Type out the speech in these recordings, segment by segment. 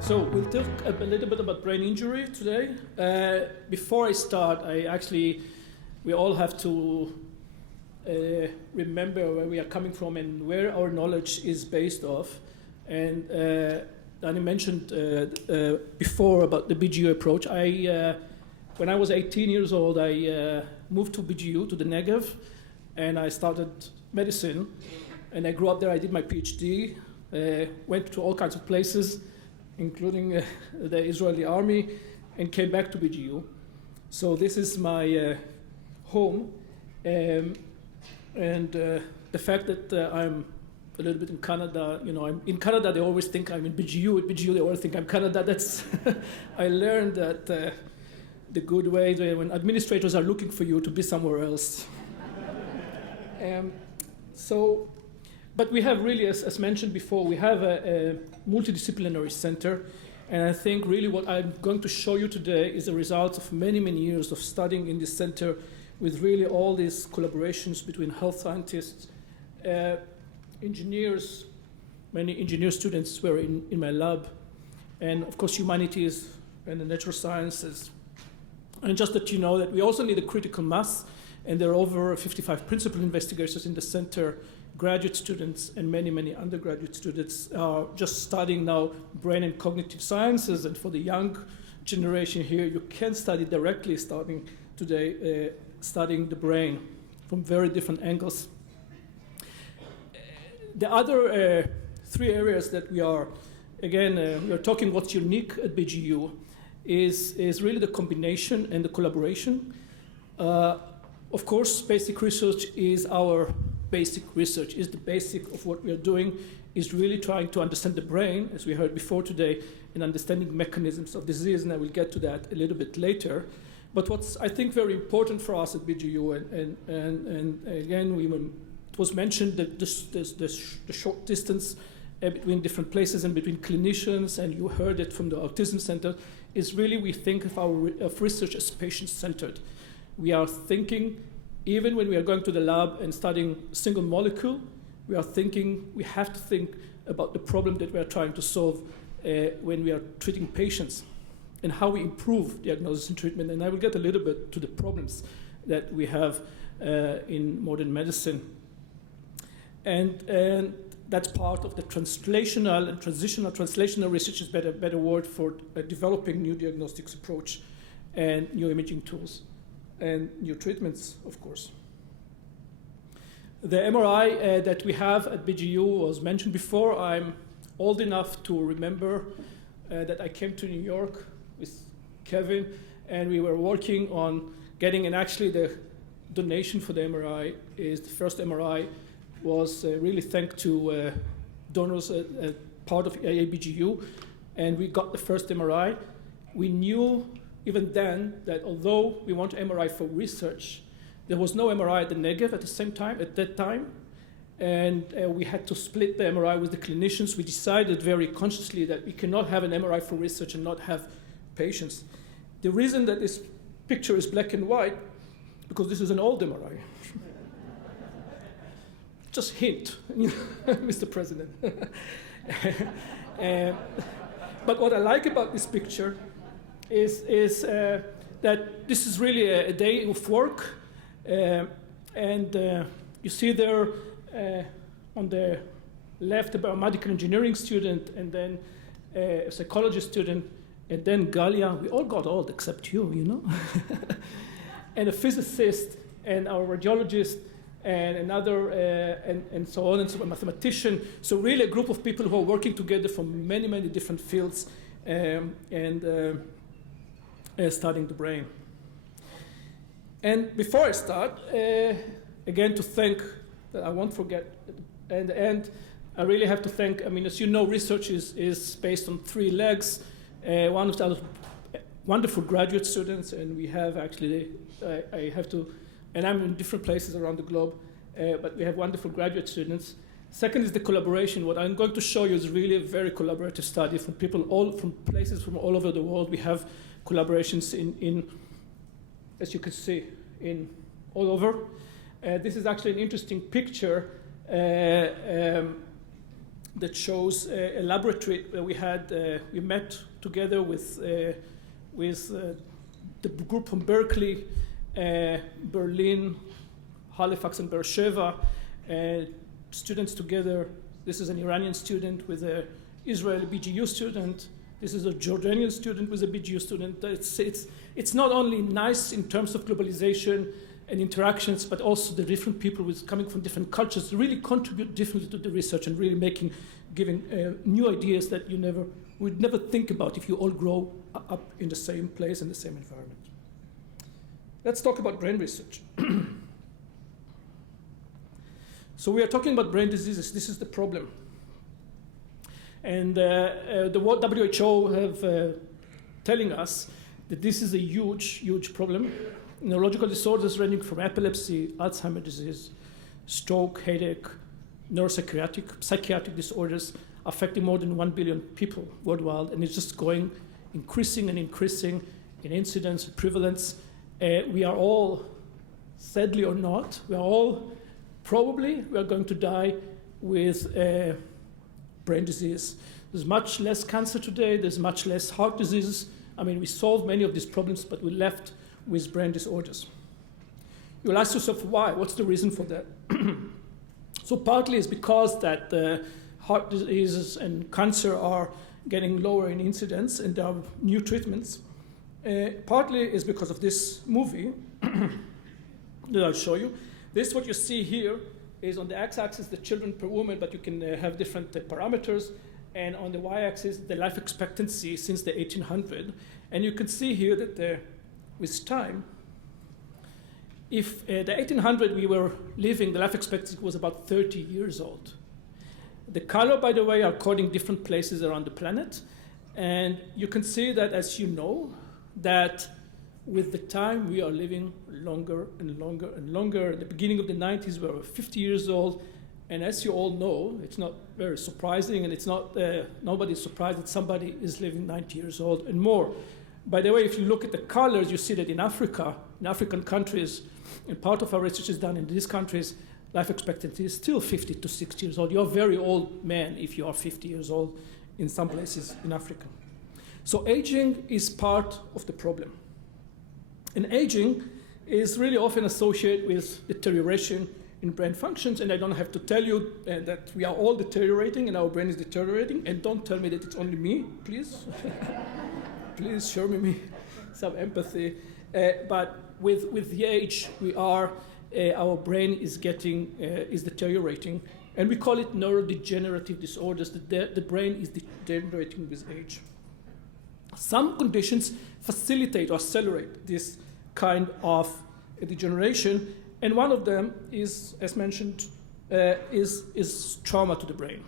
So we'll talk a little bit about brain injury today. Before I start, we all have to remember where we are coming from and where our knowledge is based off. And Danny mentioned before about the BGU approach. When I was 18 years old, I moved to BGU, to the Negev, and I started medicine. And I grew up there. I did my PhD, went to all kinds of places, including the Israeli army, and came back to BGU. So this is my home. And the fact that I'm a little bit in Canada, I'm in Canada, they always think I'm in BGU. At BGU, they always think I'm Canada. That's I learned that the good way when administrators are looking for you to be somewhere else. But we have really, as mentioned before, we have a multidisciplinary center. And I think really what I'm going to show you today is a result of many, many years of studying in this center with really all these collaborations between health scientists, engineers. Many engineer students were in my lab, and of course humanities and the natural sciences. And just that you know that we also need a critical mass, and there are over 55 principal investigators in the center, graduate students and many, many undergraduate students are just studying now brain and cognitive sciences. And for the young generation here, you can study directly starting today, studying the brain from very different angles. The other three areas that we are, again, we're talking what's unique at BGU is really the combination and the collaboration. Of course, basic research is our basic research, is the basic of what we are doing, is really trying to understand the brain, as we heard before today, and understanding mechanisms of disease, and I will get to that a little bit later. But what's, I think, very important for us at BGU, and again, it was mentioned that the short distance between different places and between clinicians, and you heard it from the Autism Center, is really we think of research as patient-centered. We are thinking, even when we are going to the lab and studying single molecule, we have to think about the problem that we are trying to solve when we are treating patients and how we improve diagnosis and treatment. And I will get a little bit to the problems that we have in modern medicine. And that's part of the translational and translational research is a better word for developing new diagnostics approach and new imaging tools. And new treatments, of course. The MRI that we have at BGU was mentioned before. I'm old enough to remember that I came to New York with Kevin, and we were working on getting, and actually the donation for the MRI is the first MRI was really thanks to donors part of AABGU, and we got the first MRI. We knew even then that although we want MRI for research, there was no MRI at the Negev at that time, and we had to split the MRI with the clinicians. We decided very consciously that we cannot have an MRI for research and not have patients. The reason that this picture is black and white, because this is an old MRI. Just hint, Mr. President. But what I like about this picture is that this is really a day of work, and you see there on the left a biomedical engineering student, and then a psychologist student, and then Galia. We all got old except you, and a physicist, and our radiologist, and another, and so on, and so a mathematician. So really a group of people who are working together from many, many different fields, studying the brain. And before I start, again to thank, that I won't forget, at the end, I really have to thank, as you know, research is based on three legs. One of the wonderful graduate students, and we have actually, I have to, and I'm in different places around the globe, but we have wonderful graduate students. Second is the collaboration. What I'm going to show you is really a very collaborative study from people from places from all over the world. We have collaborations in as you can see, in all over. This is actually an interesting picture that shows a laboratory where we met together with the group from Berkeley, Berlin, Halifax, and Beersheba, students together. This is an Iranian student with an Israeli BGU student. This is a Jordanian student with a BGU student. It's not only nice in terms of globalization and interactions, but also the different people coming from different cultures really contribute differently to the research and really giving new ideas that you would never think about if you all grow up in the same place and the same environment. Let's talk about brain research. So we are talking about brain diseases. This is the problem. And the WHO have telling us that this is a huge, huge problem. Neurological disorders ranging from epilepsy, Alzheimer's disease, stroke, headache, psychiatric disorders affecting more than 1 billion people worldwide, and it's just increasing and increasing in incidence and prevalence. We are all, sadly or not, we are going to die with brain disease. There's much less cancer today, there's much less heart diseases. I mean, we solved many of these problems, but we're left with brain disorders. You'll ask yourself, why? What's the reason for that? So partly it's because that heart diseases and cancer are getting lower in incidence and there are new treatments. Partly is because of this movie that I'll show you. This, what you see here, is on the x-axis the children per woman, but you can have different parameters. And on the y-axis, the life expectancy since the 1800s. And you can see here that with time, if the 1800 we were living, the life expectancy was about 30 years old. The color, by the way, are coding different places around the planet. And you can see that, as you know, that with the time we are living longer and longer and longer. At the beginning of the 90s, we were 50 years old. And as you all know, it's not very surprising, and it's not nobody's surprised that somebody is living 90 years old and more. By the way, if you look at the colors, you see that in Africa, in African countries, and part of our research is done in these countries, life expectancy is still 50 to 60 years old. You're a very old man if you are 50 years old in some places in Africa. So aging is part of the problem. And aging is really often associated with deterioration in brain functions, and I don't have to tell you that we are all deteriorating and our brain is deteriorating, and don't tell me that it's only me, please. Please show me some empathy. But with the age, our brain is deteriorating, and we call it neurodegenerative disorders. The brain is degenerating with age. Some conditions facilitate or accelerate this kind of degeneration, and one of them is, as mentioned, is trauma to the brain.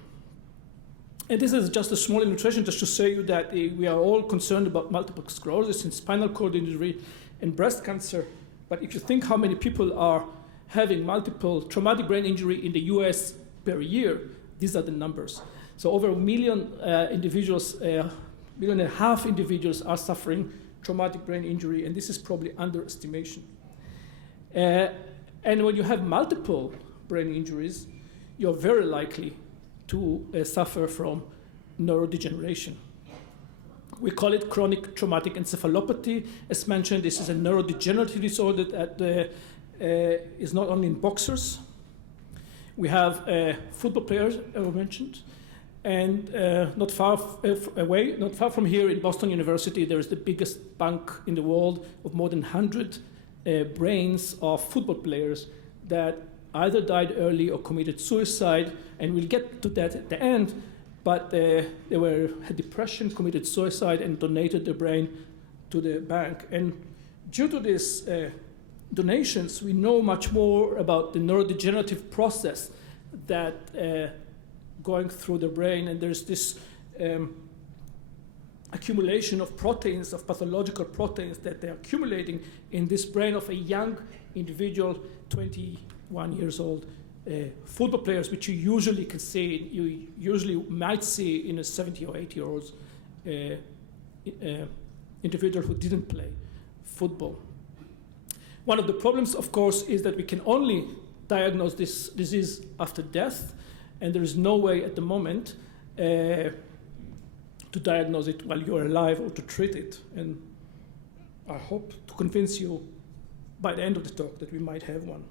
And this is just a small illustration just to say you that we are all concerned about multiple sclerosis and spinal cord injury and breast cancer. But if you think how many people are having multiple traumatic brain injury in the US per year, these are the numbers. So over 1 million individuals, 1.5 million individuals are suffering traumatic brain injury, and this is probably underestimation. And when you have multiple brain injuries, you're very likely to suffer from neurodegeneration. We call it chronic traumatic encephalopathy. As mentioned, this is a neurodegenerative disorder that is not only in boxers. We have football players, I mentioned, and not far from here in Boston University, there is the biggest bank in the world of more than 100 brains of football players that either died early or committed suicide, and we'll get to that at the end, but they had depression, committed suicide, and donated their brain to the bank. And due to these donations, we know much more about the neurodegenerative process that going through the brain, and there's this accumulation of proteins, of pathological proteins that they're accumulating in this brain of a young individual, 21 years old, football players, which you usually can see, you usually might see in a 70 or 80-year-old individual who didn't play football. One of the problems, of course, is that we can only diagnose this disease after death, and there is no way at the moment to diagnose it while you're alive or to treat it. And I hope to convince you by the end of the talk that we might have one.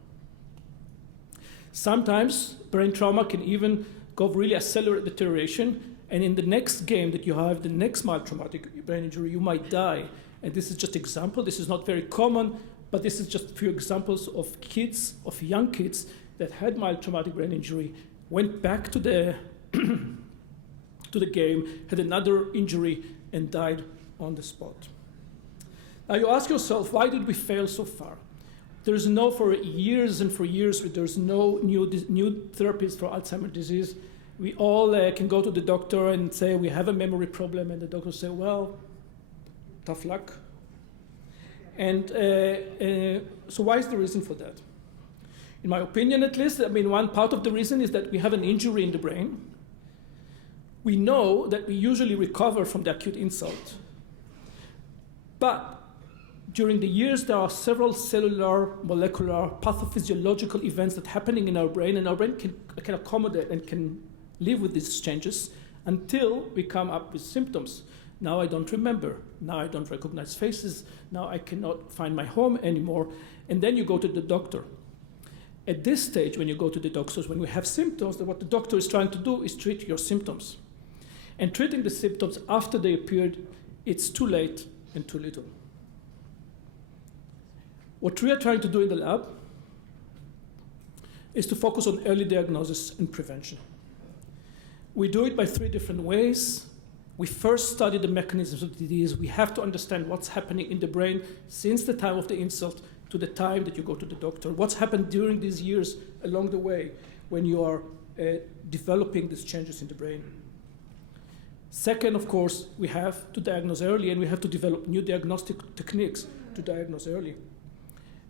Sometimes brain trauma can even go really accelerate deterioration, and in the next game that you have, the next mild traumatic brain injury, you might die. And this is just an example. This is not very common, but this is just a few examples of kids, of young kids that had mild traumatic brain injury, went back to the to the game, had another injury, and died on the spot. Now you ask yourself, why did we fail so far? There's no, for years and for years, there's no new therapies for Alzheimer's disease. We all can go to the doctor and say we have a memory problem, and the doctor say, well, tough luck. And so why is the reason for that? In my opinion, at least, I mean, one part of the reason is that we have an injury in the brain. We know that we usually recover from the acute insult. But during the years, there are several cellular, molecular, pathophysiological events that are happening in our brain, and our brain can accommodate and can live with these changes until we come up with symptoms. Now I don't remember. Now I don't recognize faces. Now I cannot find my home anymore. And then you go to the doctor. At this stage, when you go to the doctors, when we have symptoms, what the doctor is trying to do is treat your symptoms. And treating the symptoms after they appeared, it's too late and too little. What we are trying to do in the lab is to focus on early diagnosis and prevention. We do it by 3 different ways. We first study the mechanisms of the disease. We have to understand what's happening in the brain since the time of the insult to the time that you go to the doctor. What's happened during these years along the way when you are developing these changes in the brain. Second, of course, we have to diagnose early, and we have to develop new diagnostic techniques to diagnose early.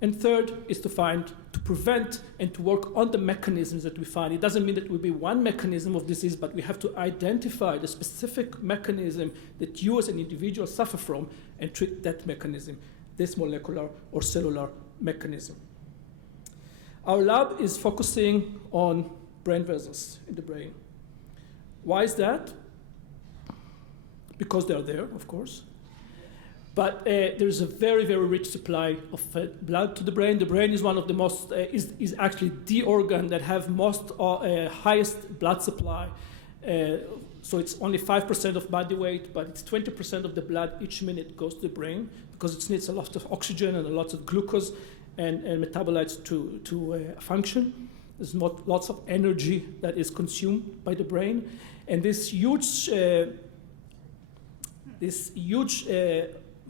And third is to prevent and to work on the mechanisms that we find. It doesn't mean that it will be one mechanism of disease, but we have to identify the specific mechanism that you as an individual suffer from and treat that mechanism, this molecular or cellular mechanism. Our lab is focusing on brain vessels in the brain. Why is that? Because they're there, of course. But there's a very, very rich supply of blood to the brain. The brain is one of the most, is actually the organ that have most highest blood supply. So it's only 5% of body weight, but it's 20% of the blood each minute goes to the brain because it needs a lot of oxygen and a lot of glucose and metabolites to function. There's lots of energy that is consumed by the brain. And this huge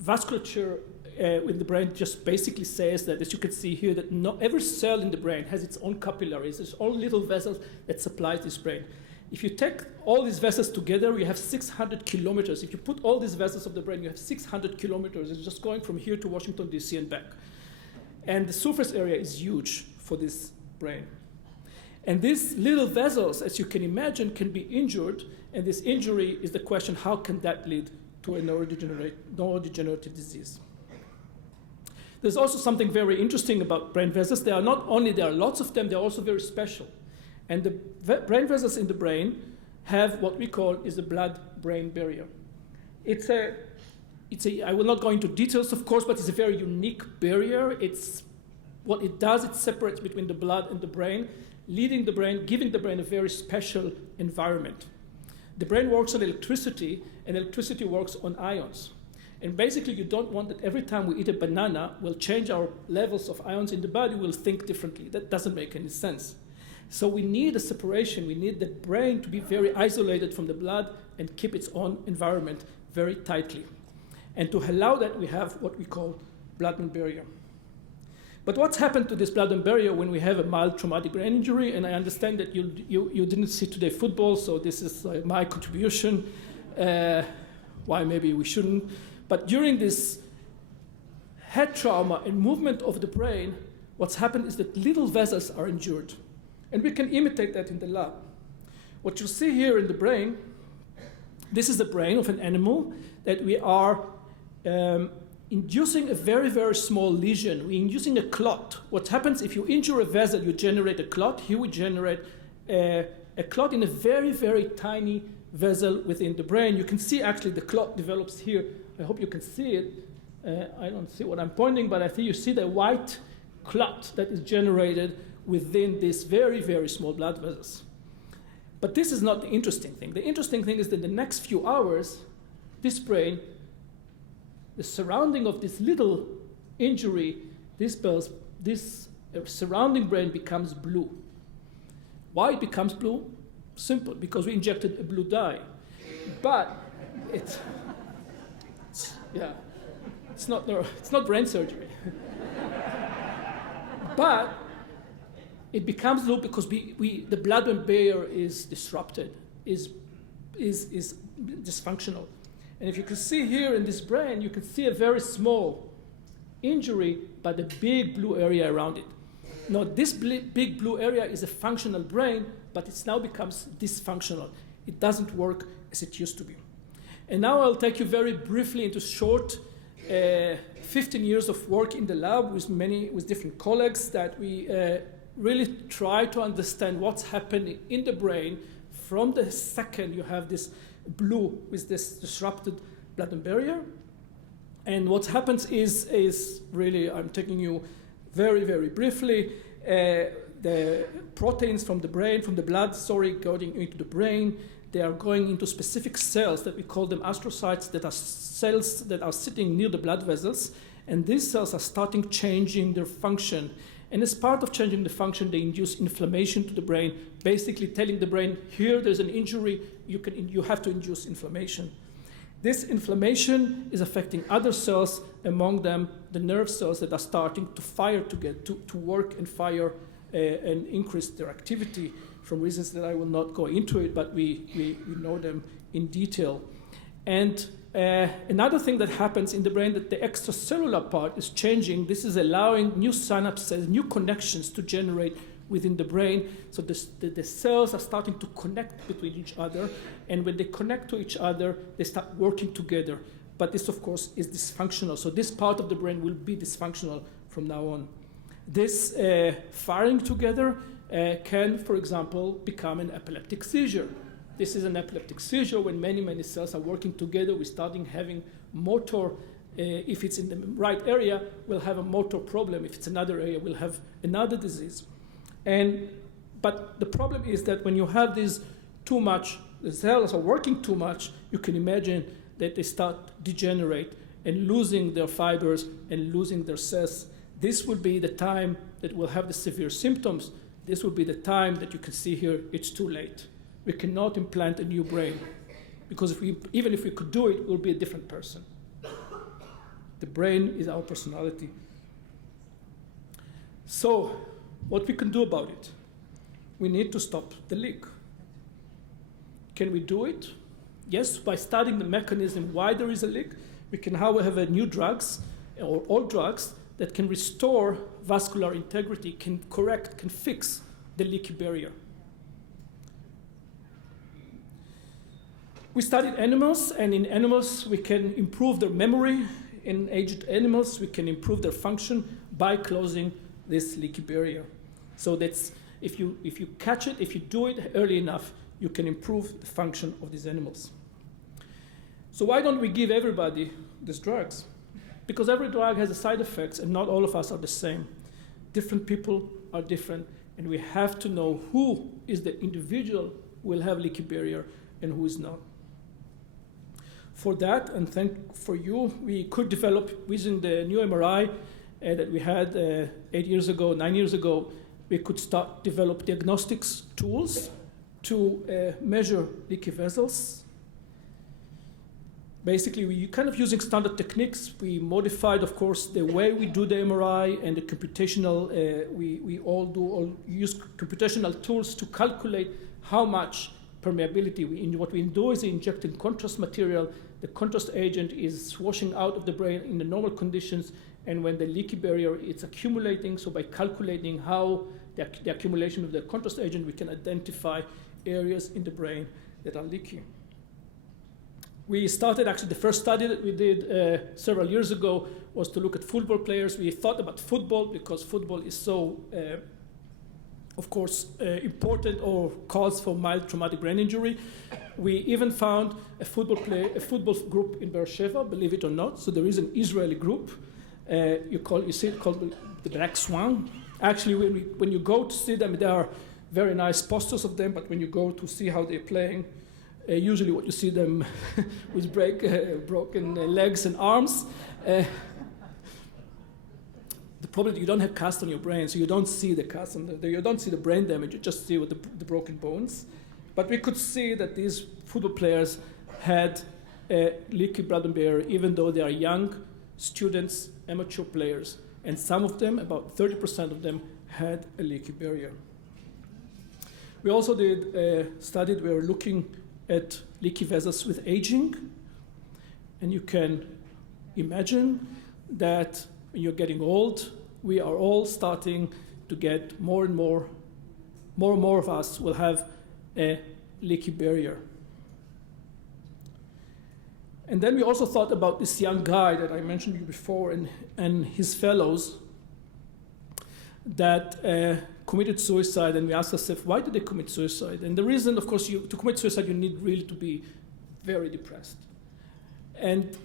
vasculature in the brain just basically says that, as you can see here, that every cell in the brain has its own capillaries. There's all little vessels that supply this brain. If you take all these vessels together, you have 600 kilometers. If you put all these vessels of the brain, you have 600 kilometers. It's just going from here to Washington, D.C. and back. And the surface area is huge for this brain. And these little vessels, as you can imagine, can be injured. And this injury is the question, how can that lead to a neurodegenerative disease? There's also something very interesting about brain vessels. There are lots of them, they're also very special. And the brain vessels in the brain have what we call is a blood-brain barrier. I will not go into details, of course, but it's a very unique barrier. What it does, it separates between the blood and the brain, giving the brain a very special environment. The brain works on electricity, and electricity works on ions. And basically, you don't want that every time we eat a banana, we'll change our levels of ions in the body, we'll think differently. That doesn't make any sense. So we need a separation. We need the brain to be very isolated from the blood and keep its own environment very tightly. And to allow that, we have what we call blood-brain barrier. But what's happened to this blood-brain barrier when we have a mild traumatic brain injury? And I understand that you didn't see today football, so this is my contribution. Why maybe we shouldn't. But during this head trauma and movement of the brain, what's happened is that little vessels are injured. And we can imitate that in the lab. What you see here in the brain, this is the brain of an animal that we are inducing a very, very small lesion. We're inducing a clot. What happens if you injure a vessel, you generate a clot. Here we generate a a clot in a very, very tiny vessel within the brain. You can see actually the clot develops here. I hope you can see it. I don't see what I'm pointing, but I think you see the white clot that is generated within these very, very small blood vessels. But this is not the interesting thing. The interesting thing is that the next few hours, this brain, the surrounding of this little injury, this surrounding brain becomes blue. Why it becomes blue? Simple, because we injected a blue dye. But it's not brain surgery. But it becomes blue because the blood-brain barrier is disrupted, is dysfunctional. And if you can see here in this brain, you can see a very small injury, but a big blue area around it. Now, this big blue area is a functional brain, but it now becomes dysfunctional. It doesn't work as it used to be. And now I'll take you very briefly into short 15 years of work in the lab with different colleagues that we really try to understand what's happening in the brain from the second you have this blue with this disrupted blood-brain barrier. And what happens is really, I'm taking you very, very briefly, the proteins from the brain, from the blood, going into the brain, they are going into specific cells that we call them astrocytes, that are cells that are sitting near the blood vessels, and these cells are starting changing their function. And as part of changing the function, they induce inflammation to the brain, basically telling the brain, here there's an injury, you have to induce inflammation. This inflammation is affecting other cells, among them the nerve cells that are starting to fire to work and fire and increase their activity from reasons that I will not go into it, but we know them in detail. And another thing that happens in the brain, that the extracellular part is changing. This is allowing new synapses, new connections to generate within the brain. So the cells are starting to connect between each other. And when they connect to each other, they start working together. But this, of course, is dysfunctional. So this part of the brain will be dysfunctional from now on. This firing together can, for example, become an epileptic seizure. This is an epileptic seizure when many, many cells are working together. We're starting having motor. If it's in the right area, we'll have a motor problem. If it's another area, we'll have another disease. But the problem is that when you have these too much, the cells are working too much, you can imagine that they start degenerate and losing their fibers and losing their cells. This will be the time that we'll have the severe symptoms. This will be the time that you can see here, it's too late. We cannot implant a new brain because even if we could do it, we'll be a different person. The brain is our personality. So what we can do about it? We need to stop the leak. Can we do it? Yes, by studying the mechanism why there is a leak, we can have new drugs or old drugs that can restore vascular integrity, can fix the leaky barrier. We studied animals, and in animals we can improve their memory. In aged animals, we can improve their function by closing this leaky barrier. So that's if you catch it, if you do it early enough, you can improve the function of these animals. So why don't we give everybody these drugs? Because every drug has a side effects, and not all of us are the same. Different people are different, and we have to know who is the individual who will have leaky barrier and who is not. For that, and for you, we could develop, using the new MRI that we had 9 years ago, we could start develop diagnostics tools to measure leaky vessels. Basically, we using standard techniques. We modified, of course, the way we do the MRI and the computational. We use computational tools to calculate how much permeability. What we do is injecting contrast material. The contrast agent is washing out of the brain in the normal conditions, and when the leaky barrier is accumulating, so by calculating how the accumulation of the contrast agent, we can identify areas in the brain that are leaky. We started, actually, the first study that we did several years ago was to look at football players. We thought about football because football is so of course, important or cause for mild traumatic brain injury. We even found a football group in Beersheba, believe it or not. So there is an Israeli group. You see it called the Black Swan. Actually, when you go to see them, there are very nice posters of them, but when you go to see how they're playing, usually what you see them with broken legs and arms. The problem is you don't have cast on your brain, so you don't see the cast, you don't see the brain damage, you just see with the broken bones. But we could see that these football players had a leaky blood-brain barrier, even though they are young students, amateur players. And some of them, about 30% of them, had a leaky barrier. We also did a study where we were looking at leaky vessels with aging. And you can imagine that when you're getting old, we are all starting to get more and more of us will have a leaky barrier. And then we also thought about this young guy that I mentioned to you before and his fellows that committed suicide, and we asked ourselves, why did they commit suicide? And the reason, of course, to commit suicide, you need really to be very depressed. And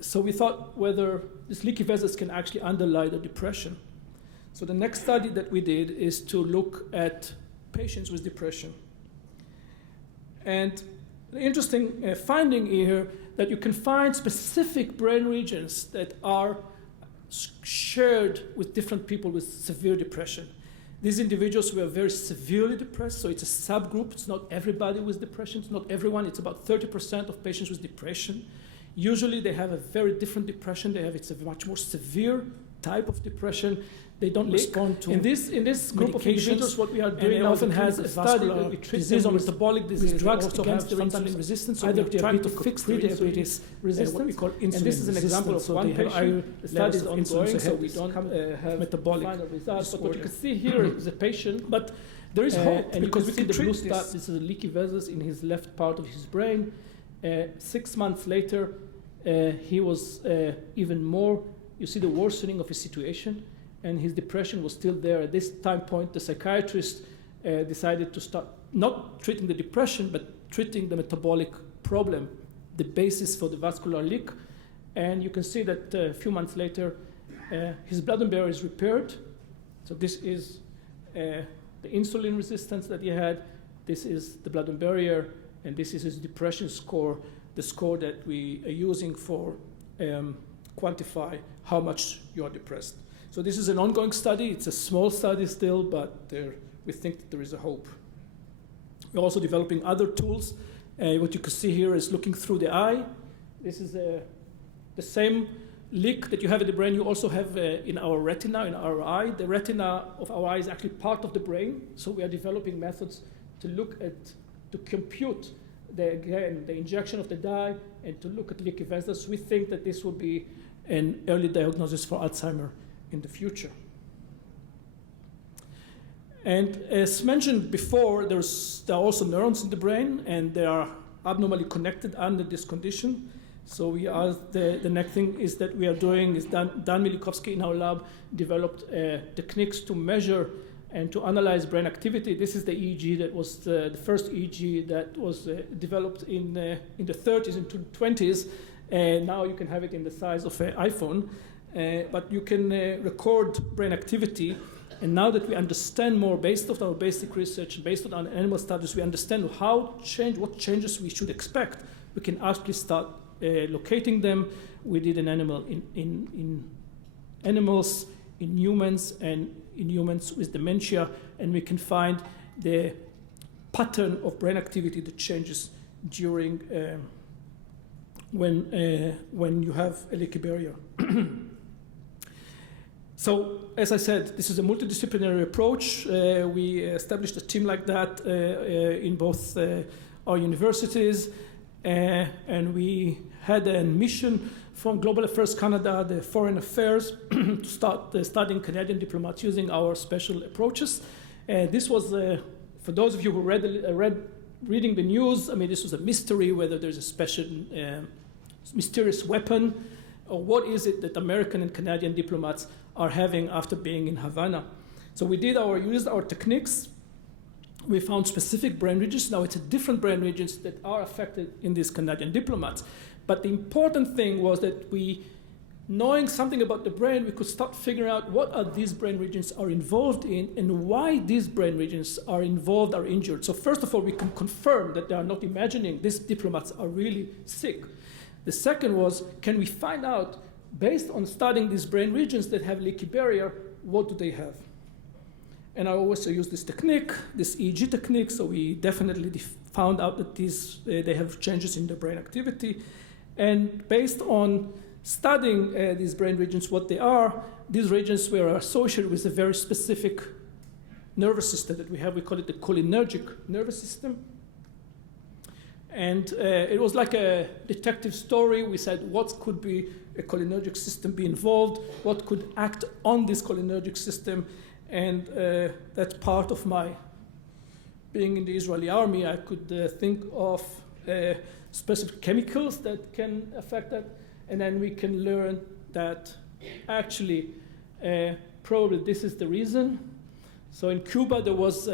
so we thought whether these leaky vessels can actually underlie the depression. So the next study that we did is to look at patients with depression. And the interesting finding here that you can find specific brain regions that are shared with different people with severe depression. These individuals were very severely depressed, so it's a subgroup. It's not everybody with depression. It's not everyone. It's about 30% of patients with depression. Usually they have a very different depression. It's a much more severe type of depression. They don't respond to in this group of individuals. What we are doing often has a study where we treat them with metabolic disease, drugs against the insulin resistance, so either trying to fix the diabetes resistance, what we call insulin. And this is an example of one patient. The study is ongoing, so we don't have metabolic results. But what you can see here is a patient, but there is hope because we can see the blue stuff. This is leaky vessels in his left part of his brain. 6 months later, he was even more. You see the worsening of his situation. And his depression was still there. At this time point, the psychiatrist decided to start not treating the depression, but treating the metabolic problem, the basis for the vascular leak. And you can see that a few months later, his blood-brain barrier is repaired. So this is the insulin resistance that he had. This is the blood-brain barrier, and this is his depression score, the score that we are using for quantify how much you are depressed. So this is an ongoing study. It's a small study still, but we think that there is a hope. We're also developing other tools. What you can see here is looking through the eye. This is the same leak that you have in the brain. You also have in our retina, in our eye. The retina of our eye is actually part of the brain. So we are developing methods to look at, to compute the injection of the dye and to look at leaky vessels. We think that this will be an early diagnosis for Alzheimer's in the future. And as mentioned before, there are also neurons in the brain, and they are abnormally connected under this condition. So the next thing is that we are doing is Dan Milikovsky in our lab developed techniques to measure and to analyze brain activity. This is the EEG that was the first EEG that was developed in the 30s and 20s. Now you can have it in the size of an iPhone. But you can record brain activity, and now that we understand more, based on our basic research, based on our animal studies, we understand what changes we should expect. We can actually start locating them. We did an animal in animals, in humans, and in humans with dementia, and we can find the pattern of brain activity that changes during when you have a leaky barrier. So, as I said, this is a multidisciplinary approach. We established a team like that in both our universities, and we had a mission from Global Affairs Canada, the Foreign Affairs, to start studying Canadian diplomats using our special approaches. This was, for those of you who reading the news, I mean, this was a mystery whether there's a special mysterious weapon, or what is it that American and Canadian diplomats are having after being in Havana. So we used our techniques. We found specific brain regions. Now it's a different brain regions that are affected in these Canadian diplomats. But the important thing was that knowing something about the brain, we could start figuring out what are these brain regions are involved in and why these brain regions are involved, are injured. So first of all, we can confirm that they are not imagining these diplomats are really sick. The second was, can we find out, based on studying these brain regions that have leaky barrier, what do they have? And I also use this technique, this EEG technique, so we definitely found out that they have changes in their brain activity. And based on studying these brain regions, what they are, these regions were associated with a very specific nervous system that we have. We call it the cholinergic nervous system. And it was like a detective story. We said, what could be a cholinergic system be involved? What could act on this cholinergic system? And that's part of my being in the Israeli army. I could think of specific chemicals that can affect that. And then we can learn that actually probably this is the reason. So in Cuba, there was,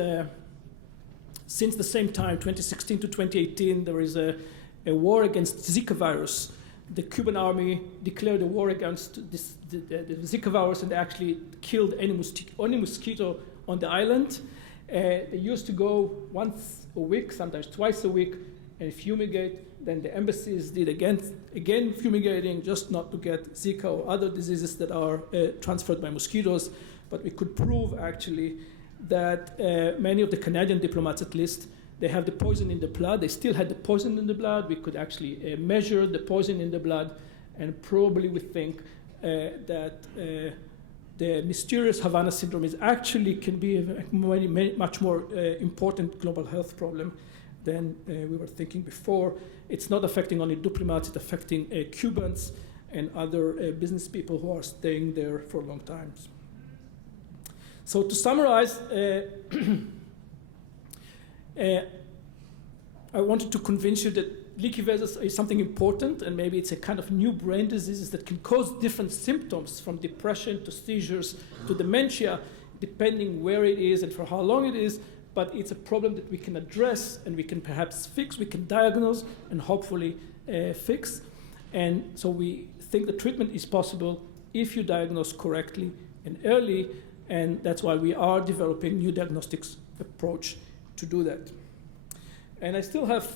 since the same time, 2016 to 2018, there is a war against Zika virus. The Cuban army declared a war against the Zika virus, and they actually killed any mosquito on the island. They used to go once a week, sometimes twice a week, and fumigate. Then the embassies did again fumigating, just not to get Zika or other diseases that are transferred by mosquitoes. But we could prove actually that many of the Canadian diplomats, at least, they have the poison in the blood. They still had the poison in the blood. We could actually measure the poison in the blood, and probably we think that the mysterious Havana syndrome can be a much more important global health problem than we were thinking before. It's not affecting only diplomats, it's affecting Cubans and other business people who are staying there for long times. So to summarize, I wanted to convince you that leaky vessels is something important, and maybe it's a kind of new brain diseases that can cause different symptoms, from depression to seizures to dementia, depending where it is and for how long it is. But it's a problem that we can address and we can perhaps fix, we can diagnose and hopefully fix. And so we think the treatment is possible if you diagnose correctly and early, and that's why we are developing new diagnostics approach to do that. And I still have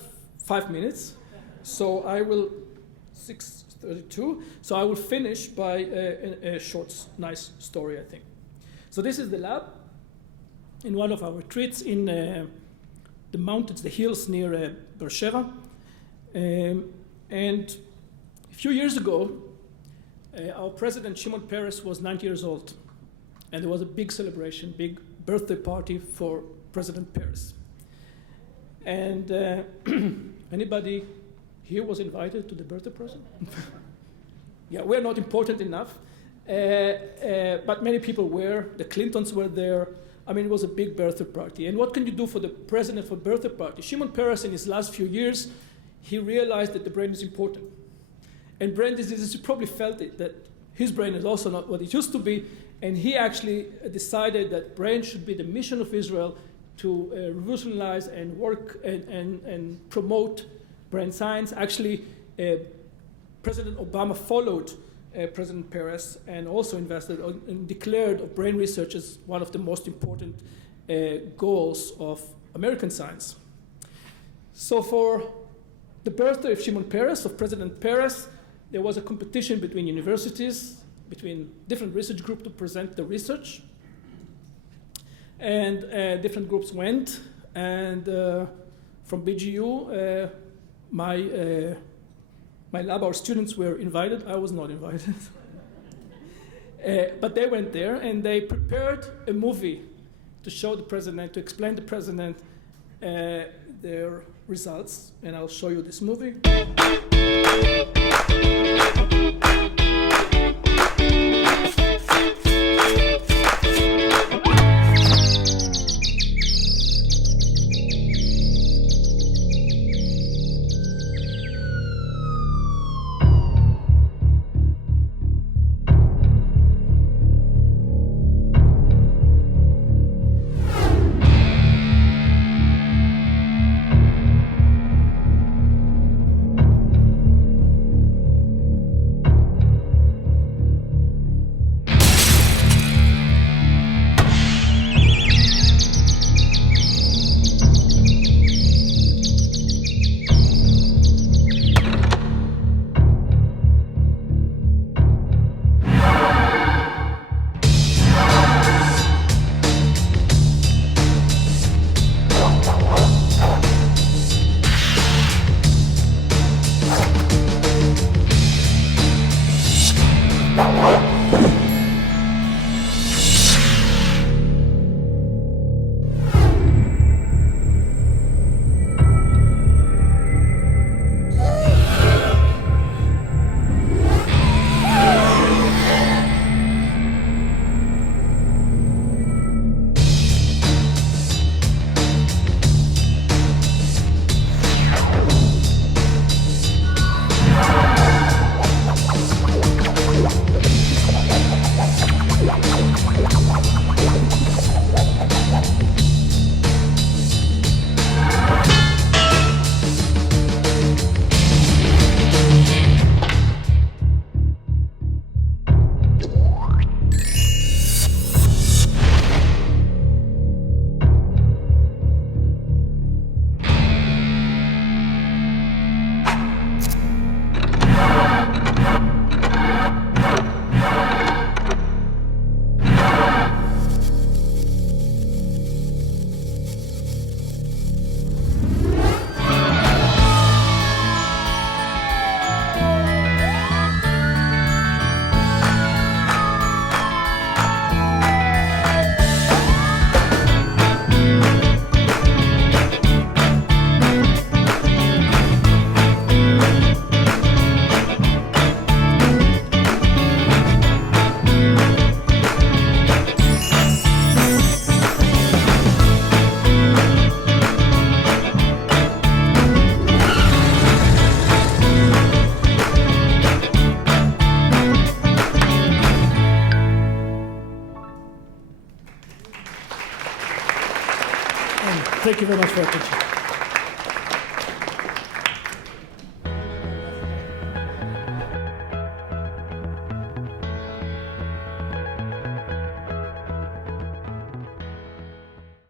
5 minutes, so I will, 6:32, so I will finish by a short, nice story, I think. So this is the lab in one of our retreats in the mountains, the hills near Beersheba. And a few years ago, our president, Shimon Peres, was 90 years old. And there was a big celebration, big birthday party for President Peres. And anybody here was invited to the birthday present? Yeah, we're not important enough. But many people were. The Clintons were there. I mean, it was a big birthday party. And what can you do for the president for birthday party? Shimon Peres, in his last few years, he realized that the brain is important. And brain diseases, he probably felt it, that his brain is also not what it used to be. And he actually decided that brain should be the mission of Israel to revolutionize and work and promote brain science. Actually, President Obama followed President Peres and also invested and declared of brain research as one of the most important goals of American science. So for the birthday of Shimon Peres, of President Peres, there was a competition between universities, between different research groups to present the research. And different groups went, and from BGU, my lab, our students were invited. I was not invited. But they went there, and they prepared a movie to show the president, to explain to the president their results. And I'll show you this movie. Thank you very much for your attention.